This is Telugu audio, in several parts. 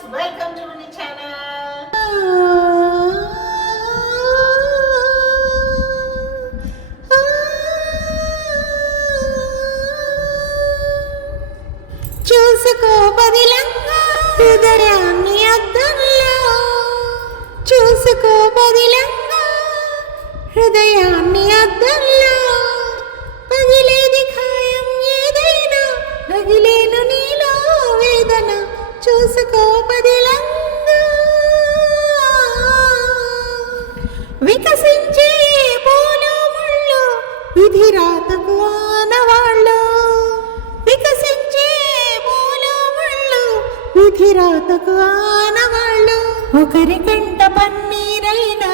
viewers, welcome to my channel. చూసుకో బదిలంగా హృదయాన్ని అద్దంలో, చూసుకో బదిలంగా హృదయాన్ని అద్దంలో, పగిలేది ఖాయం ఏదైనా రగిలేను నీలో వేదన, చూసుకో బదిలంగా వికసించే పూలు ముళ్ళు విధి రాతకు ఆనవాళ్ళు, వికసించే పూలు ముళ్ళు విధి రాతకు ఆనవాళ్ళు, ఒకరి కంట పన్నీరైనా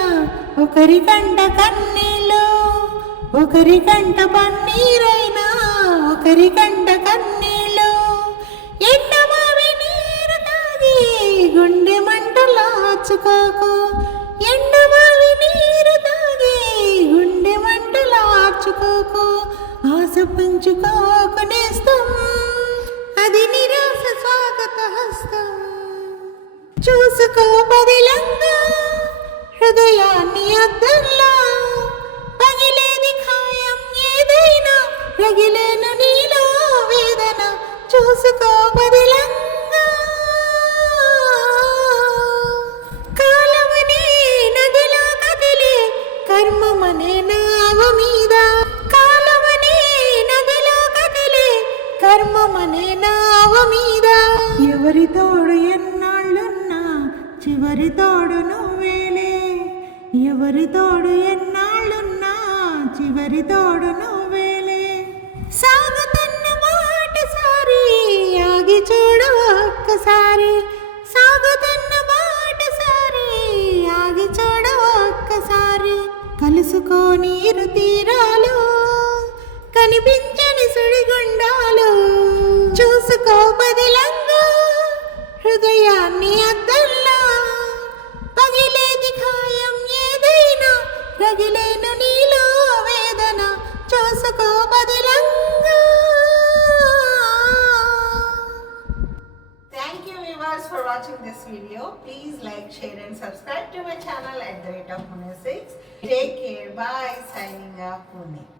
ఒకరి కంట కన్నీళ్ళు, ఒకరి కంట పన్నీరైనా ఒకరి కంట కన్నీళ్ళు, ఎండమావి నీరు తాగి గుండె మంటలార్చుకోకు, ఎండమావి నీరు తాగి గుండె మంటలార్చుకోకు, ఆశ పెంచుకోకు నేస్తం అది నిరాశ స్వాగత హస్తం, చూసుకో బదిలంగా హృదయాన్ని అద్దంలా, పగిలేది ఖాయం ఏదైనా రగిలేను నీలో వేదన, చూసుకో బదిలంగా కాలమనే నదిలో కదిలే కర్మమనే నావ మీద, కాలమనే నదిలో కదిలే కర్మమనే నావ మీద, ఎవరి తోడు ఎన్నాళ్ళున్నా చివరి తోడు నువ్వేలే, ఎవరి తోడు ఎన్నాళ్ళున్నా చివరి తోడు నువ్వేలే, సాగుతున్న బాటసారి ఆగి చూడు ఒక్కసారి, సాగుతున్న బాటసారి ఆగి చూడు ఒక్కసారి, కలుసుకో నీరు తీరాలు కనిపించని సుడిగుండాలు, చూసుకో బదిలంగా హృదయాన్ని అద్దంలా, పగిలేది ఖాయం ఏదైనా రగిలేను నీలో వేదన, చూసుకో బదిలంగా. Thank you viewers for watching this video. Please like, share and subscribe to my channel at the rate of Pune 6. Take care. Bye. Signing off, Pune.